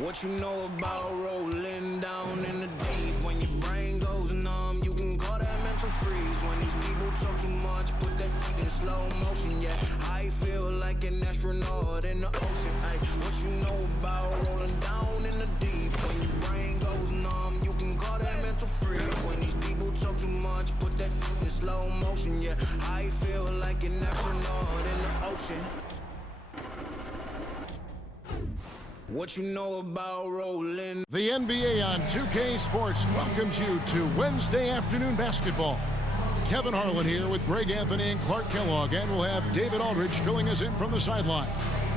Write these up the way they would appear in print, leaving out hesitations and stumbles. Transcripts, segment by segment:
What you know about rolling down in the deep? When your brain goes numb, you can call that mental freeze. When these people talk too much, put that in slow motion. Yeah, I feel like an astronaut in the ocean. Ay, what you know about rolling down in the deep? When your brain goes numb, you can call that mental freeze. When these people talk too much, put that in slow motion. Yeah, I feel like an astronaut in the ocean. What you know about rolling? The NBA on 2K Sports welcomes you to Wednesday afternoon basketball. Kevin Harlan here with Greg Anthony and Clark Kellogg, and we'll have David Aldridge filling us in from the sideline.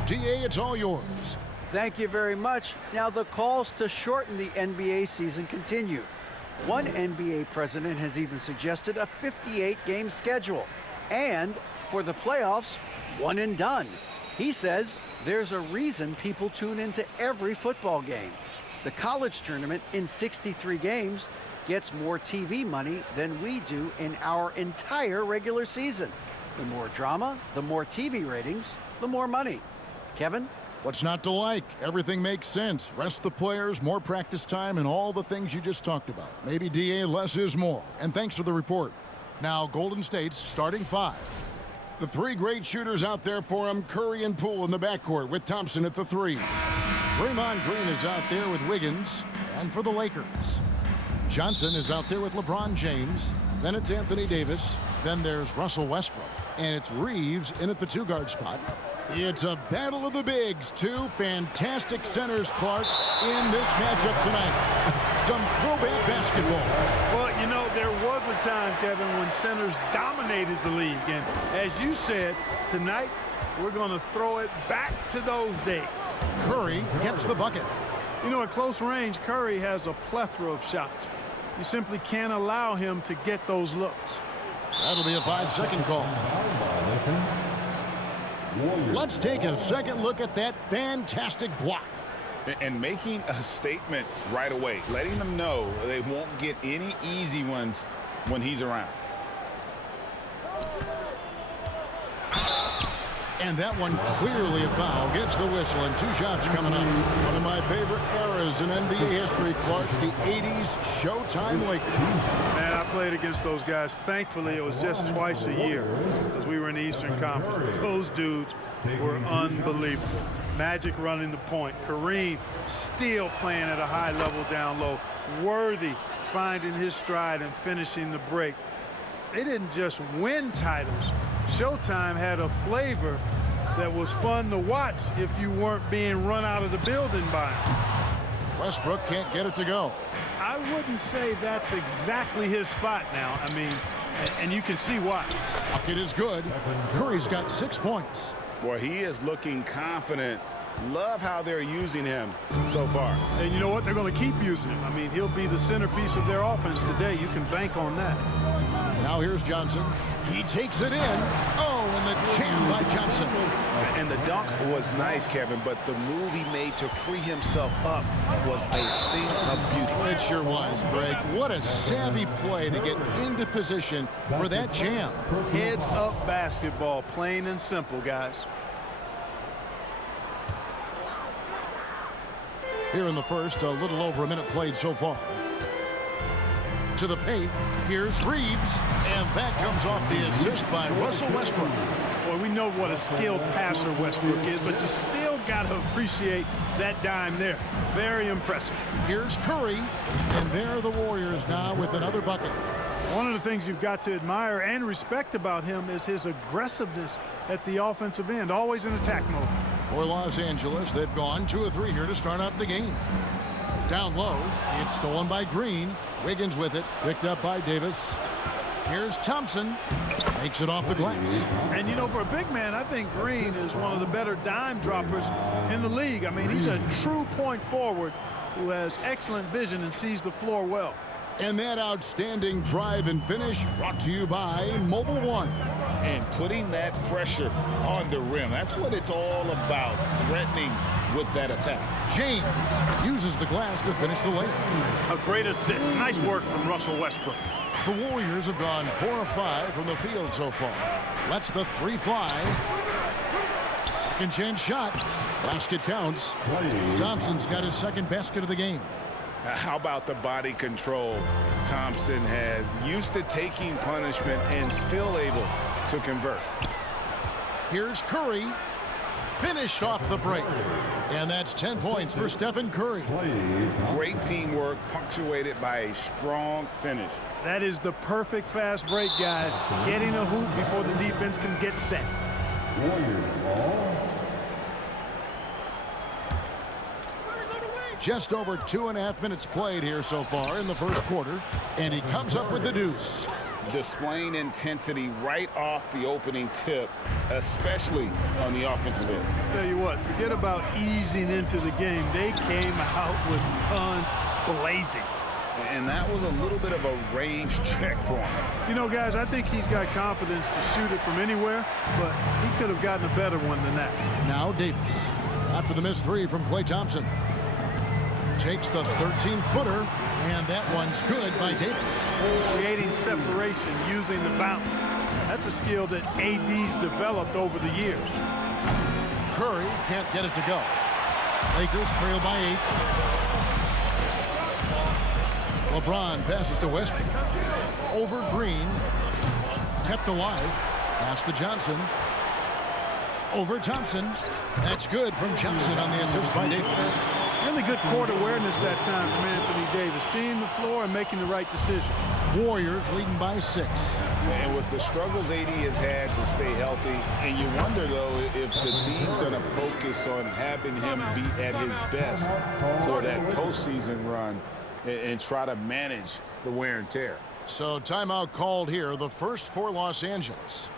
DA, it's all yours. Thank you very much. Now the calls to shorten the NBA season continue. One NBA president has even suggested a 58-game schedule. And for the playoffs, one and done. He says there's a reason people tune into every football game. The college tournament in 63 games gets more TV money than we do in our entire regular season. The more drama, the more TV ratings, the more money. Kevin? What's not to like? Everything makes sense. Rest the players, more practice time, and all the things you just talked about. Maybe DA, less is more. And thanks for the report. Now, Golden State's starting five. The three great shooters out there for him, Curry and Poole in the backcourt with Thompson at the three. Draymond Green is out there with Wiggins, and for the Lakers, Johnson is out there with LeBron James. Then it's Anthony Davis. Then there's Russell Westbrook, and it's Reeves in at the two-guard spot. It's a battle of the bigs. Two fantastic centers, Clark, in this matchup tonight. Some throwback basketball. Well, you know, there was a time, Kevin, when centers dominated the league. And as you said, tonight we're going to throw it back to those days. Curry gets the bucket. You know, at close range, Curry has a plethora of shots. You simply can't allow him to get those looks. That'll be a 5-second call. Let's take a second look at that fantastic block. And making a statement right away, letting them know they won't get any easy ones when he's around. And that one clearly a foul. Gets the whistle, and two shots coming up. One of my favorite eras in NBA history, Clark, the 80s Showtime Lakers. Man, I played against those guys. Thankfully, it was just twice a year as we were in the Eastern Conference. Those dudes were unbelievable. Magic running the point. Kareem still playing at a high level down low. Worthy finding his stride and finishing the break. They didn't just win titles. Showtime had a flavor that was fun to watch if you weren't being run out of the building by him. Westbrook can't get it to go. I wouldn't say that's exactly his spot now. I mean, and you can see why. Bucket is good. Curry's got 6 points. Boy, he is looking confident. Love how they're using him so far. And you know what? They're going to keep using him. I mean, he'll be the centerpiece of their offense today. You can bank on that. Now here's Johnson. He takes it in. Oh, and the jam by Johnson. And the dunk was nice, Kevin, but the move he made to free himself up was a thing of beauty. It sure was, Greg. What a savvy play to get into position for that jam. Heads up basketball, plain and simple, guys. Here in the first, a little over a minute played so far. To the paint, here's Reeves, and that comes off the assist by Russell Westbrook. Boy, we know what a skilled passer Westbrook is, but you still got to appreciate that dime there. Very impressive. Here's Curry, and there are the Warriors now with another bucket. One of the things you've got to admire and respect about him is his aggressiveness at the offensive end, always in attack mode. For Los Angeles, they've gone 2 of 3 here to start out the game. Down low, it's stolen by Green. Wiggins with it, picked up by Davis. Here's Thompson, makes it off the glass. And you know, for a big man, I think Green is one of the better dime droppers in the league. I mean, he's a true point forward who has excellent vision and sees the floor well. And that outstanding drive and finish brought to you by Mobile One. And putting that pressure on the rim, that's what it's all about, threatening with that attack. James uses the glass to finish the layup. A great assist. Nice work from Russell Westbrook. The Warriors have gone 4 of 5 from the field so far. Lets the three fly. Second chance shot. Basket counts. Thompson's got his second basket of the game. How about the body control Thompson has? Used to taking punishment and still able to convert. Here's Curry. Finished off the break. And that's 10 points for Stephen Curry. Great teamwork punctuated by a strong finish. That is the perfect fast break, guys. Getting a hoop before the defense can get set. Just over 2.5 minutes played here so far in the first quarter, and he comes up with the deuce. Displaying intensity right off the opening tip, especially on the offensive end. Tell you what, forget about easing into the game. They came out with guns blazing. And that was a little bit of a range check for him. You know, guys, I think he's got confidence to shoot it from anywhere, but he could have gotten a better one than that. Now Davis, after the missed three from Klay Thompson. Takes the 13-footer, and that one's good by Davis. Creating separation using the bounce. That's a skill that AD's developed over the years. Curry can't get it to go. Lakers trail by 8. LeBron passes to Westbrook. Over Green. Kept alive. Pass to Johnson. Over Thompson. That's good from Johnson on the assist by Davis. Really good court awareness that time from Anthony Davis. Seeing the floor and making the right decision. Warriors leading by 6. And with the struggles AD has had to stay healthy, and you wonder, though, if the team's going to focus on having him be at his best for that postseason run and try to manage the wear and tear. So timeout called here, the first for Los Angeles.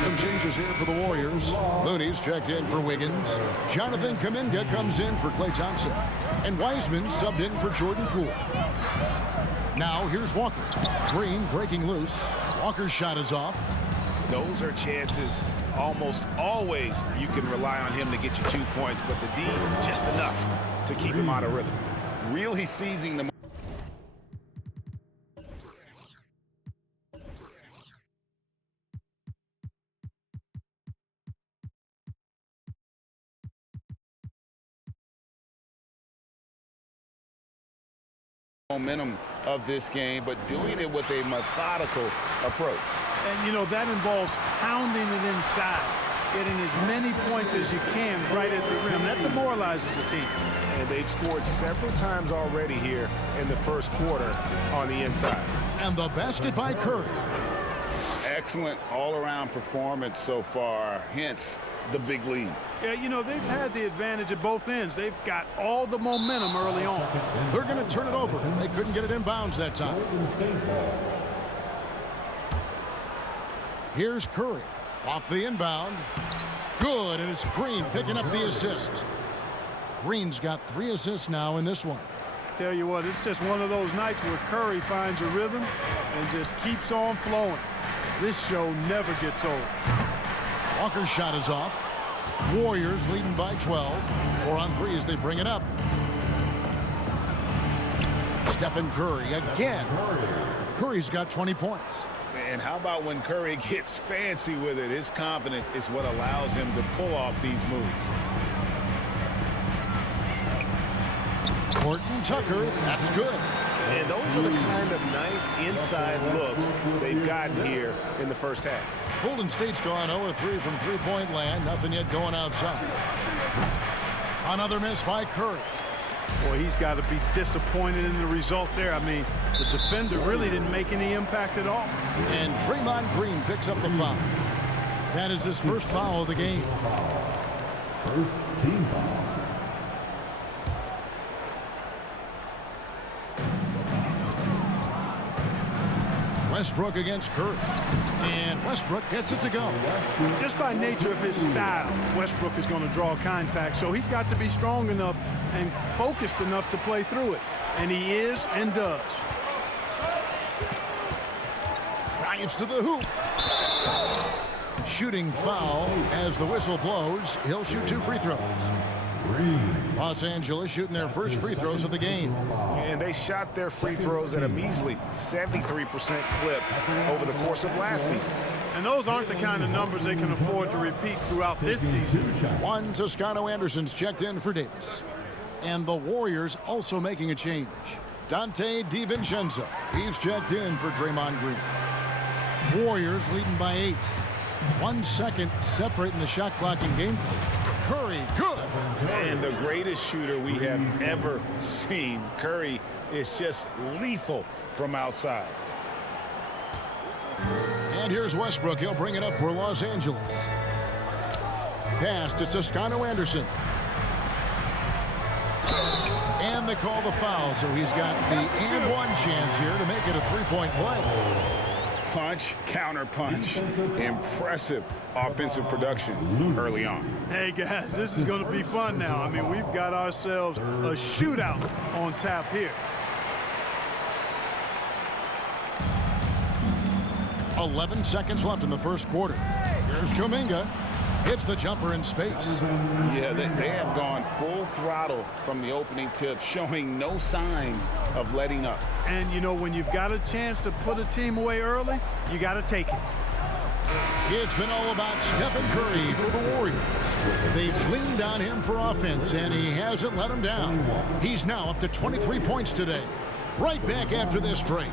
Some changes here for the Warriors. Looney's checked in for Wiggins. Jonathan Kuminga comes in for Klay Thompson. And Wiseman subbed in for Jordan Poole. Now here's Walker. Green breaking loose. Walker's shot is off. Those are chances almost always you can rely on him to get you 2 points, but the D just enough to keep him out of rhythm. Really seizing the momentum of this game, but doing it with a methodical approach. And, you know, that involves pounding it inside, getting as many points as you can right at the rim. That demoralizes the team. And they've scored several times already here in the first quarter on the inside. And the basket by Curry. Excellent all-around performance so far, hence the big lead. Yeah, you know, they've had the advantage at both ends. They've got all the momentum early on. They're going to turn it over. They couldn't get it in bounds that time. Here's Curry. Off the inbound. Good, and it's Green picking up the assist. Green's got 3 assists now in this one. Tell you what, it's just one of those nights where Curry finds a rhythm and just keeps on flowing. This show never gets old. Walker's shot is off. Warriors leading by 12. 4 on 3 as they bring it up. Stephen Curry again. Curry's got 20 points. And how about when Curry gets fancy with it? His confidence is what allows him to pull off these moves. Horton Tucker, that's good. And those are the kind of nice inside looks they've gotten here in the first half. Golden State's gone 0-3 from three-point land. Nothing yet going outside. Another miss by Curry. Boy, he's got to be disappointed in the result there. I mean, the defender really didn't make any impact at all. And Draymond Green picks up the foul. That is his first foul of the game. First team foul. Westbrook against Curry. And Westbrook gets it to go. Just by nature of his style, Westbrook is going to draw contact, so he's got to be strong enough and focused enough to play through it. And he is and does. Drives to the hoop. Shooting foul as the whistle blows. He'll shoot 2 free throws. Los Angeles shooting their first free throws of the game. And they shot their free throws at a measly 73% clip over the course of last season. And those aren't the kind of numbers they can afford to repeat throughout this season. One Toscano Anderson's checked in for Davis. And the Warriors also making a change. Dante DiVincenzo. He's checked in for Draymond Green. Warriors leading by 8. 1 second separating the shot clock and game clock. Curry, good. And the greatest shooter we have ever seen. Curry is just lethal from outside. And here's Westbrook. He'll bring it up for Los Angeles. Pass to Toscano Anderson. And they call the foul, so he's got the and one chance here to make it a three-point play. Punch, counter punch. Impressive offensive production early on. Hey, guys, this is going to be fun now. I mean, we've got ourselves a shootout on tap here. 11 seconds left in the first quarter. Here's Kuminga. Hits the jumper in space. Yeah, they have gone full throttle from the opening tip, showing no signs of letting up. And, you know, when you've got a chance to put a team away early, you got to take it. It's been all about Stephen Curry for the Warriors. They've leaned on him for offense, and he hasn't let them down. He's now up to 23 points today. Right back after this break.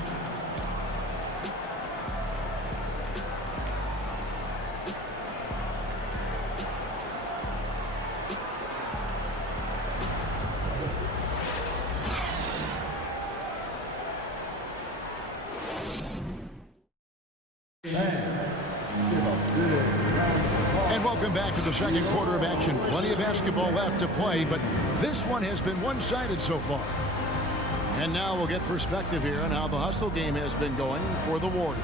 And welcome back to the second quarter of action. Plenty of basketball left to play, but this one has been one-sided so far. And now we'll get perspective here on how the hustle game has been going for the Warriors.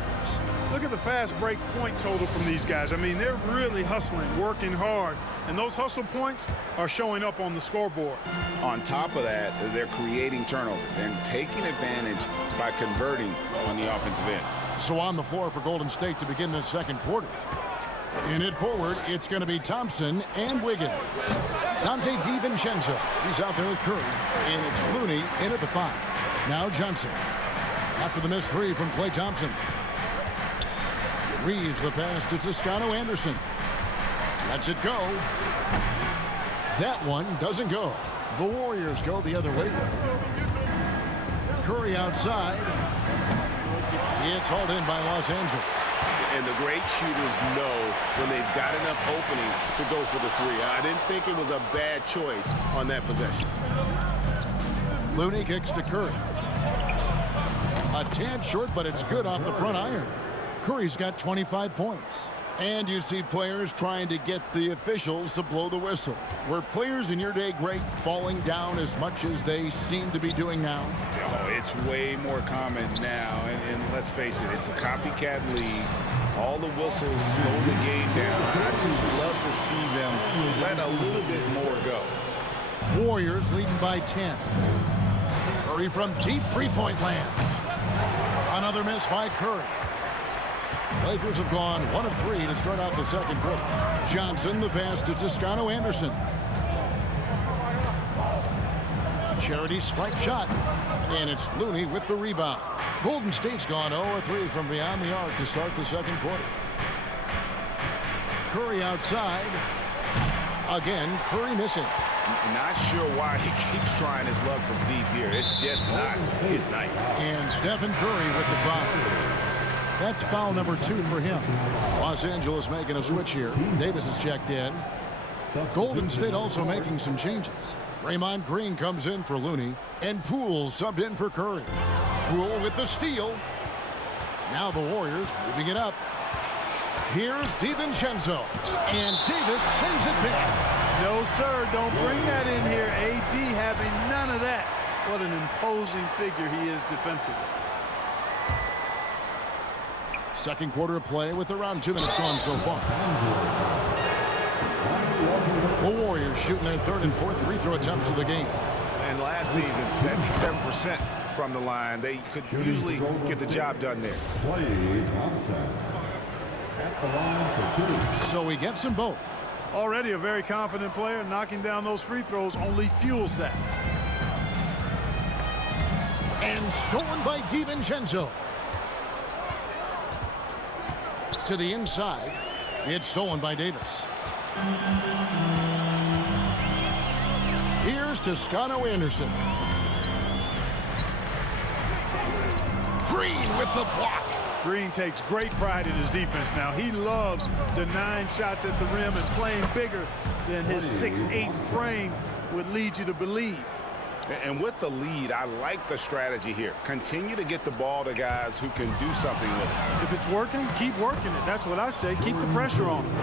Look at the fast break point total from these guys. I mean, they're really hustling, working hard, and those hustle points are showing up on the scoreboard. On top of that, they're creating turnovers and taking advantage by converting on the offensive end. So on the floor for Golden State to begin this second quarter. In it forward, it's going to be Thompson and Wiggins. Dante DiVincenzo, he's out there with Curry. And it's Looney in at the 5. Now Johnson. After the missed 3 from Klay Thompson. Reeves the pass to Toscano Anderson. Lets it go. That one doesn't go. The Warriors go the other way with it. Curry outside. It's hauled in by Los Angeles. And the great shooters know when they've got enough opening to go for the 3. I didn't think it was a bad choice on that possession. Looney kicks to Curry. A tad short, but it's good off the front iron. Curry's got 25 points. And you see players trying to get the officials to blow the whistle. Were players in your day, Greg, falling down as much as they seem to be doing now? Oh, it's way more common now. And let's face it, it's a copycat league. All the whistles slow the game down. I just love to see them let a little bit more go. Warriors leading by 10. Curry from deep three-point land. Another miss by Curry. Lakers have gone 1 of 3 to start out the second quarter. Johnson, the pass to Toscano Anderson. Charity stripe shot. And it's Looney with the rebound. Golden State's gone 0 of 3 from beyond the arc to start the second quarter. Curry outside. Again, Curry missing. Not sure why he keeps trying his luck from deep here. It's just not his night. And Stephen Curry with the foul. That's foul number 2 for him. Los Angeles making a switch here. Davis is checked in. Golden State also making some changes. Draymond Green comes in for Looney, and Poole subbed in for Curry. Poole with the steal. Now the Warriors moving it up. Here's DiVincenzo, and Davis sends it back. No, sir, don't bring that in here. AD having none of that. What an imposing figure he is defensively. Second quarter of play with around 2 minutes gone so far. The Warriors shooting their third and fourth free throw attempts of the game. And last season, 77% from the line. They could usually get the job done there. Klay Thompson at the line for 2. So he gets them both. Already a very confident player. Knocking down those free throws only fuels that. And stolen by DiVincenzo. To the inside. It's stolen by Davis. Here's Toscano Anderson. Green with the block. Green takes great pride in his defense now. He loves denying shots at the rim and playing bigger than his 6'8" frame would lead you to believe. And with the lead, I like the strategy here. Continue to get the ball to guys who can do something with it. If it's working, keep working it. That's what I say. Keep the pressure on him.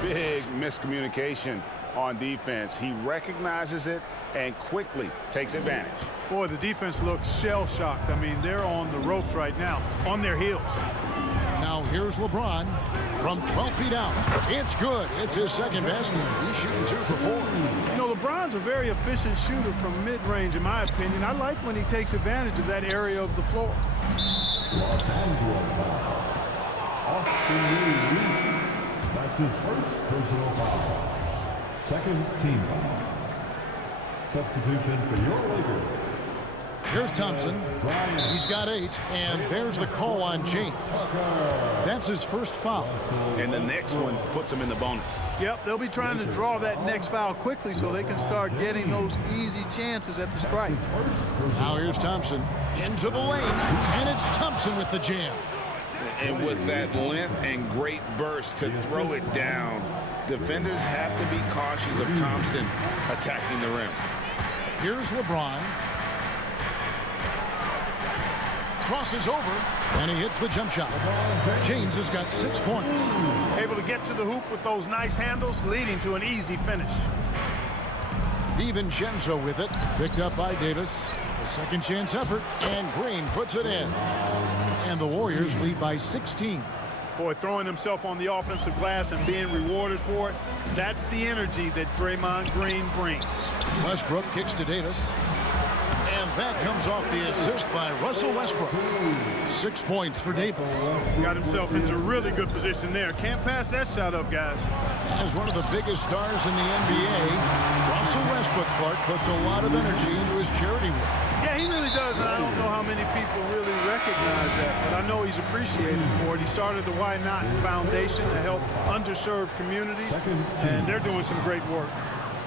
Big miscommunication on defense. He recognizes it and quickly takes advantage. Boy, the defense looks shell-shocked. I mean, they're on the ropes right now, on their heels. Now here's LeBron from 12 feet out. It's good. It's his second basket. He's shooting 2 for 4. You know, LeBron's a very efficient shooter from mid-range, in my opinion. I like when he takes advantage of that area of the floor. Los Angeles foul. Austin Reeves. That's his first personal foul. Second team foul. Substitution for your Lakers. Here's Thompson. He's got 8, and there's the call on James. That's his first foul. And the next one puts him in the bonus. Yep, they'll be trying to draw that next foul quickly so they can start getting those easy chances at the strike. Now here's Thompson into the lane, and it's Thompson with the jam. And with that length and great burst to throw it down, defenders have to be cautious of Thompson attacking the rim. Here's LeBron. Crosses over, and he hits the jump shot. James has got 6 points. Able to get to the hoop with those nice handles, leading to an easy finish. DiVincenzo with it, picked up by Davis. A second chance effort, and Green puts it in. And the Warriors lead by 16. Boy, throwing himself on the offensive glass and being rewarded for it, that's the energy that Draymond Green brings. Westbrook kicks to Davis. And that comes off the assist by Russell Westbrook. 6 points for Davis. Got himself into a really good position there. Can't pass that shot up, guys. As one of the biggest stars in the NBA, Russell Westbrook, Clark, puts a lot of energy into his charity work. Yeah, he really does, and I don't know how many people really recognize that, but I know he's appreciated for it. He started the Why Not Foundation to help underserved communities, and they're doing some great work.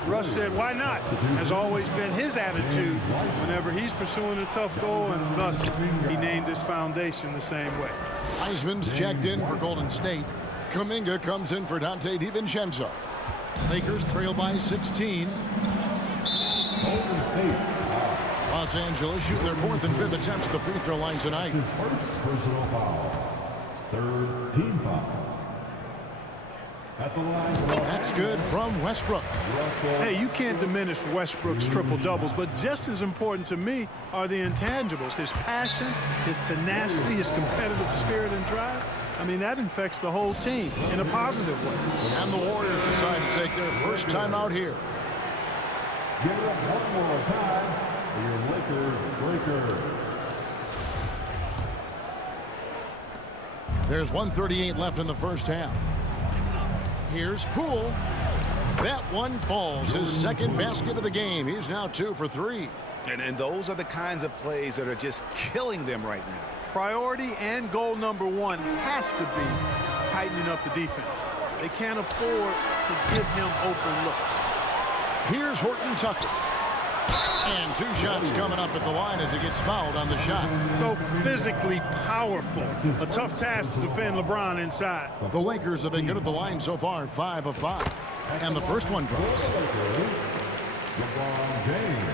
Russ said, why not? Has always been his attitude whenever he's pursuing a tough goal, and thus he named his foundation the same way. Heisman's checked in for Golden State. Kuminga comes in for Dante DiVincenzo. Lakers trail by 16. Los Angeles shooting their 4th and 5th attempts at the free throw line tonight. His first personal foul. Third team foul. At the line. That's good from Westbrook. Hey, you can't diminish Westbrook's triple-doubles, but just as important to me are the intangibles. His passion, his tenacity, his competitive spirit and drive. I mean, that infects the whole team in a positive way. And the Warriors decide to take their first time out here. Give it up one more time for your Lakers Breakers. There's 1:38 left in the first half. Here's Poole. That one falls. His second basket of the game. He's now 2 for 3. And those are the kinds of plays that are just killing them right now. Priority and goal number one has to be tightening up the defense. They can't afford to give him open looks. Here's Horton Tucker. And 2 shots coming up at the line as he gets fouled on the shot. So physically powerful. A tough task to defend LeBron inside. The Lakers have been good at the line so far, 5 of 5. And the first one drops. LeBron James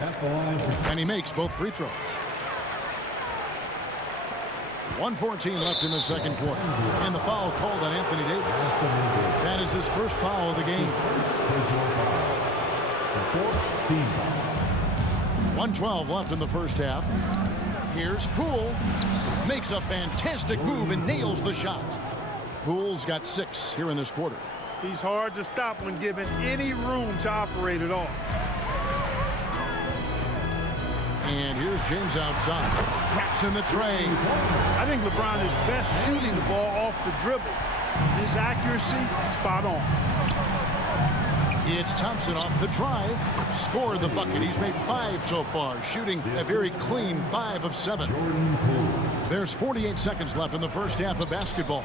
at the line. And he makes both free throws. 1:14 left in the second quarter. And the foul called on Anthony Davis. That is his first foul of the game. 1:12 left in the first half. Here's Poole. Makes a fantastic move and nails the shot. Poole's got 6 here in this quarter. He's hard to stop when given any room to operate at all. And here's James outside. Traps in the tray. I think LeBron is best shooting the ball off the dribble. His accuracy, spot on. It's Thompson off the drive. Scored the bucket. He's made 5 so far, shooting a very clean 5 of 7. There's 48 seconds left in the first half of basketball.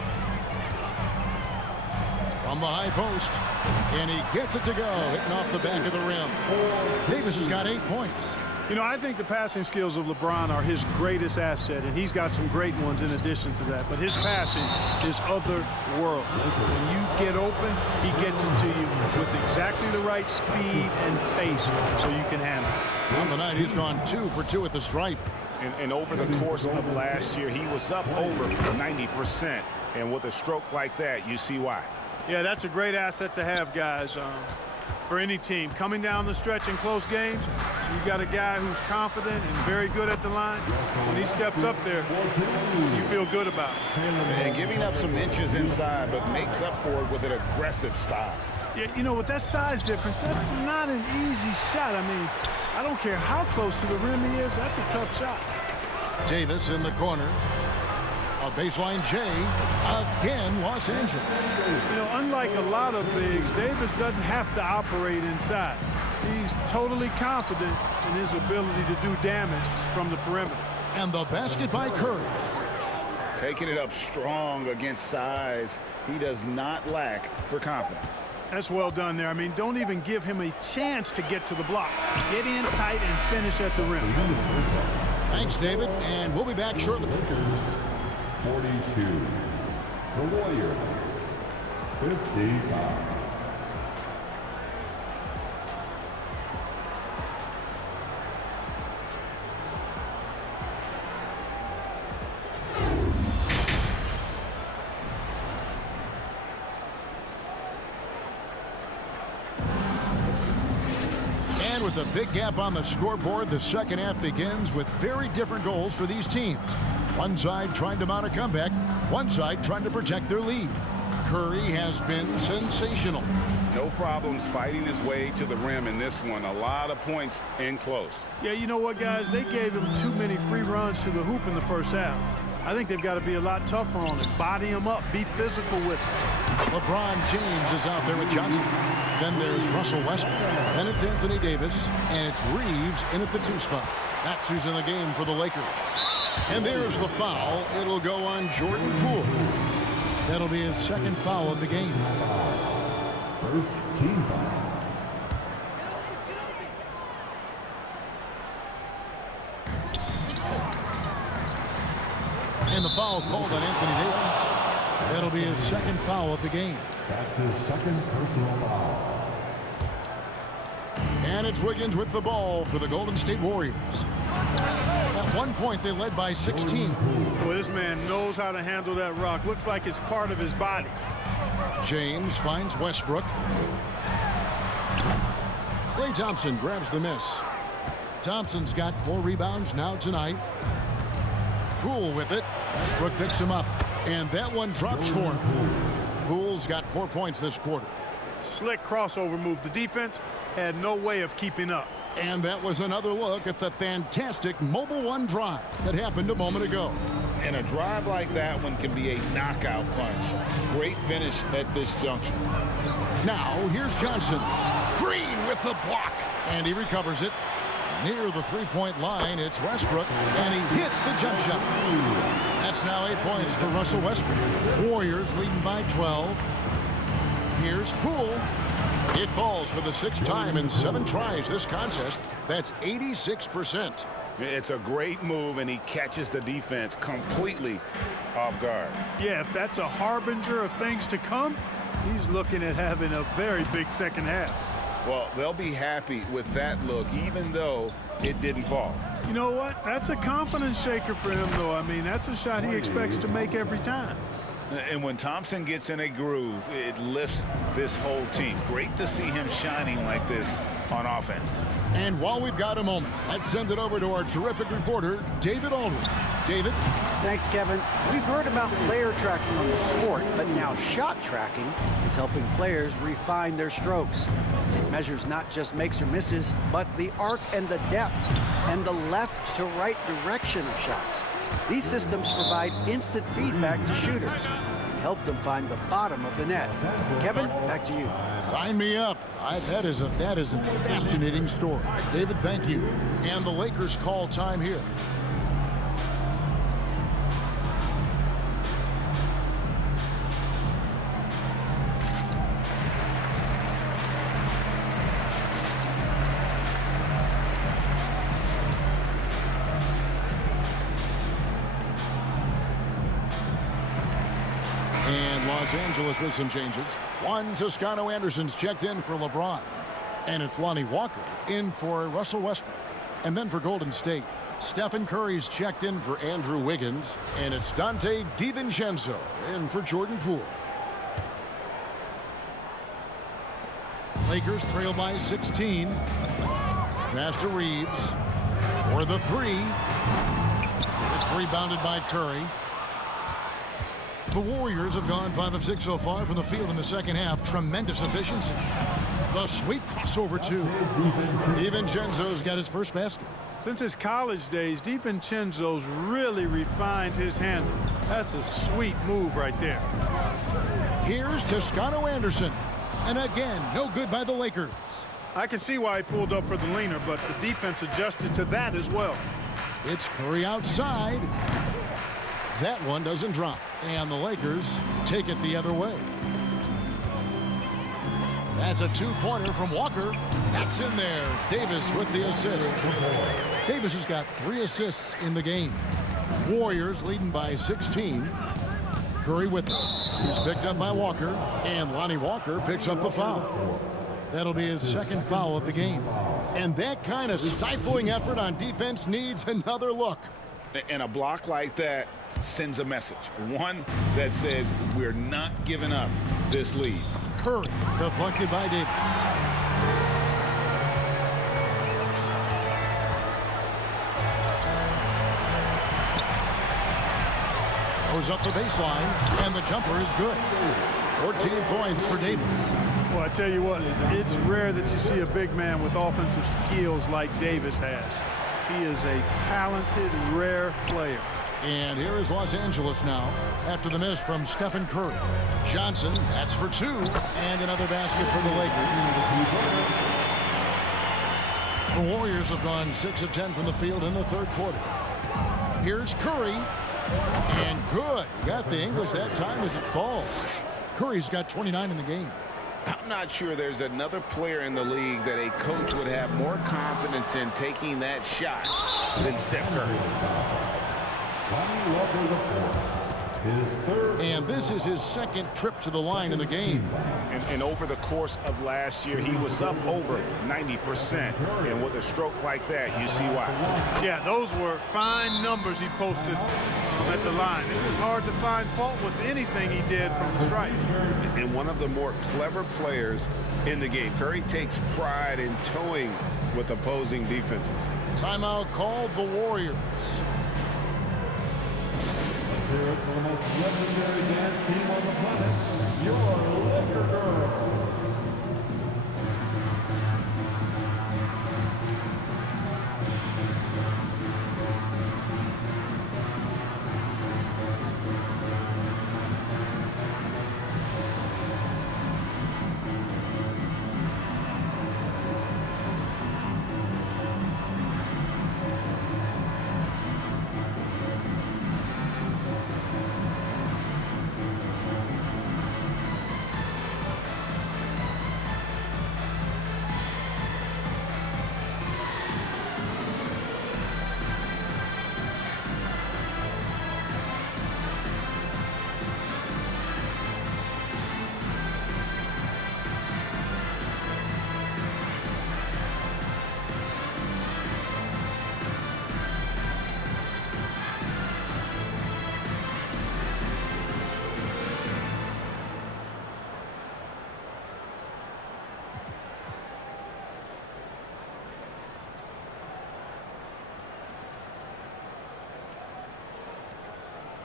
From the high post. And he gets it to go, hitting off the back of the rim. Davis has got 8 points. You know, I think the passing skills of LeBron are his greatest asset, and he's got some great ones in addition to that. But his passing is otherworldly. When you get open, he gets it to you with exactly the right speed and pace so you can handle it. On the night, he's gone 2 for 2 at the stripe. And over the course of last year, he was up over 90%. And with a stroke like that, you see why. Yeah, that's a great asset to have, guys. For any team coming down the stretch in close games, you've got a guy who's confident and very good at the line. When he steps up there, you feel good about it. And giving up some inches inside, but makes up for it with an aggressive style. Yeah, you know, with that size difference, that's not an easy shot. I mean, I don't care how close to the rim he is, that's a tough shot. Davis in the corner. A baseline J. Again, Los Angeles. You know, unlike a lot of bigs, Davis doesn't have to operate inside. He's totally confident in his ability to do damage from the perimeter. And the basket by Curry. Taking it up strong against size. He does not lack for confidence. That's well done there. I mean, don't even give him a chance to get to the block. Get in tight and finish at the rim. Thanks, David. And we'll be back shortly. 42. The Warriors. 55. And with a big gap on the scoreboard, the second half begins with very different goals for these teams. One side trying to mount a comeback, one side trying to protect their lead. Curry has been sensational. No problems fighting his way to the rim in this one. A lot of points in close. Yeah, you know what, guys? They gave him too many free runs to the hoop in the first half. I think they've got to be a lot tougher on him. Body him up. Be physical with him. LeBron James is out there with Johnson. Then there's Russell Westbrook. Then it's Anthony Davis. And it's Reeves in at the 2 spot. That's who's in the game for the Lakers. And there's the foul. It'll go on Jordan Poole. That'll be his second foul of the game. First team foul. And the foul called on Anthony Davis. That'll be his second foul of the game. That's his second personal foul. And it's Wiggins with the ball for the Golden State Warriors. At one point, they led by 16. Boy, this man knows how to handle that rock. Looks like it's part of his body. James finds Westbrook. Klay Thompson grabs the miss. Thompson's got 4 rebounds now tonight. Poole with it. Westbrook picks him up. And that one drops for him. Poole's got 4 points this quarter. Slick crossover move. The defense had no way of keeping up. And that was another look at the fantastic Mobile One drive that happened a moment ago. And a drive like that one can be a knockout punch. Great finish at this junction. Now, here's Johnson. Green with the block. And he recovers it. Near the three-point line, it's Westbrook, and he hits the jump shot. That's now 8 points for Russell Westbrook. Warriors leading by 12. Here's Poole. It falls for the 6th time in 7 tries this contest. That's 86%. It's a great move, and he catches the defense completely off guard. Yeah, if that's a harbinger of things to come, he's looking at having a very big second half. Well, they'll be happy with that look, even though it didn't fall. You know what? That's a confidence shaker for him, though. I mean, that's a shot he expects to make every time. And when Thompson gets in a groove, it lifts this whole team. Great to see him shining like this on offense. And while we've got a moment, let's send it over to our terrific reporter, David Aldridge. David? Thanks, Kevin. We've heard about player tracking on the court, but now shot tracking is helping players refine their strokes. It measures not just makes or misses, but the arc and the depth and the left to right direction of shots. These systems provide instant feedback to shooters and help them find the bottom of the net. Kevin, back to you. Sign me up. That is a fascinating story. David, thank you. And the Lakers call time here. Los Angeles with some changes. One, Toscano Anderson's checked in for LeBron. And it's Lonnie Walker in for Russell Westbrook. And then for Golden State, Stephen Curry's checked in for Andrew Wiggins. And it's Dante DiVincenzo in for Jordan Poole. Lakers trail by 16. Pass to Reeves. For the 3. It's rebounded by Curry. The Warriors have gone 5 of 6 so far from the field in the second half. Tremendous efficiency. The sweet crossover, too. DiVincenzo's got his first basket. Since his college days, DiVincenzo's really refined his handle. That's a sweet move right there. Here's Toscano Anderson. And again, no good by the Lakers. I can see why he pulled up for the leaner, but the defense adjusted to that as well. It's Curry outside. That one doesn't drop, and the Lakers take it the other way. That's a 2-pointer from Walker. That's in there. Davis with the assist. Davis has got 3 assists in the game. Warriors leading by 16. Curry with it. He's picked up by Walker, and Lonnie Walker picks up the foul. That'll be his second foul of the game. And that kind of stifling effort on defense needs another look. And a block like that sends a message. One that says we're not giving up this lead. Curry deflected by Davis. Goes up the baseline, and the jumper is good. 14 points for Davis. Well, I tell you what, it's rare that you see a big man with offensive skills like Davis has. He is a talented, rare player. And here is Los Angeles now after the miss from Stephen Curry. Johnson, that's for 2, and another basket for the Lakers. The Warriors have gone 6 of 10 from the field in the third quarter. Here's Curry, and good. Got the English that time as it falls. Curry's got 29 in the game. I'm not sure there's another player in the league that a coach would have more confidence in taking that shot than Steph Curry. And this is his second trip to the line in the game. And over the course of last year, he was up over 90%. And with a stroke like that, you see why. Yeah, those were fine numbers he posted at the line. It was hard to find fault with anything he did from the stripe. And one of the more clever players in the game. Curry takes pride in toying with opposing defenses. Timeout called the Warriors. Here for the most legendary dance team on the planet, your Laker Girls.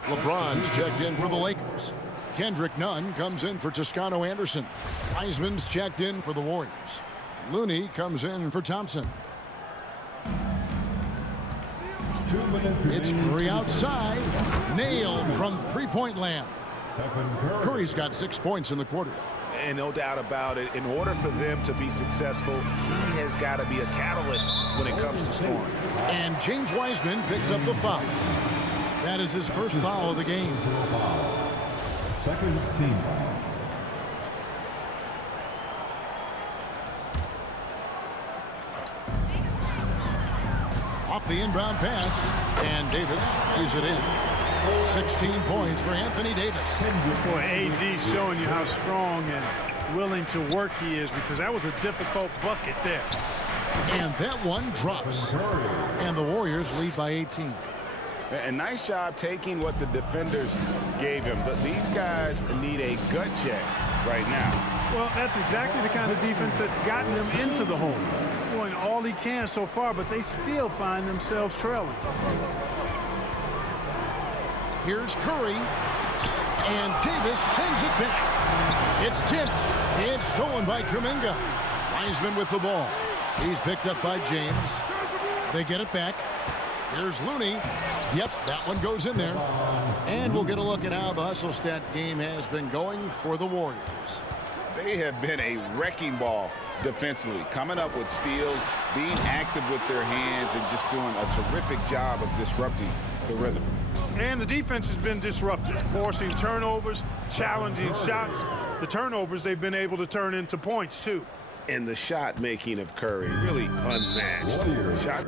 LeBron's checked in for the Lakers. Kendrick Nunn comes in for Toscano Anderson. Wiseman's checked in for the Warriors. Looney comes in for Thompson. It's Curry outside. Nailed from three-point land. Curry's got 6 points in the quarter. And no doubt about it, in order for them to be successful, he has got to be a catalyst when it comes to scoring. And James Wiseman picks up the foul. That is his first foul of the game. Second team foul. Off the inbound pass, and Davis lays it in. 16 points for Anthony Davis. Boy, AD showing you how strong and willing to work he is, because that was a difficult bucket there. And that one drops. And the Warriors lead by 18. A nice job taking what the defenders gave him, but these guys need a gut check right now. Well, that's exactly the kind of defense that's gotten them into the hole. Doing all he can so far, but they still find themselves trailing. Here's Curry, and Davis sends it back. It's tipped. It's stolen by Kuminga. Wiseman with the ball. He's picked up by James. They get it back. Here's Looney. Yep, that one goes in there. And we'll get a look at how the hustle stat game has been going for the Warriors. They have been a wrecking ball defensively, coming up with steals, being active with their hands, and just doing a terrific job of disrupting the rhythm. And the defense has been disruptive, forcing turnovers, challenging shots. The turnovers they've been able to turn into points, too. And the shot making of Curry really unmatched. Shot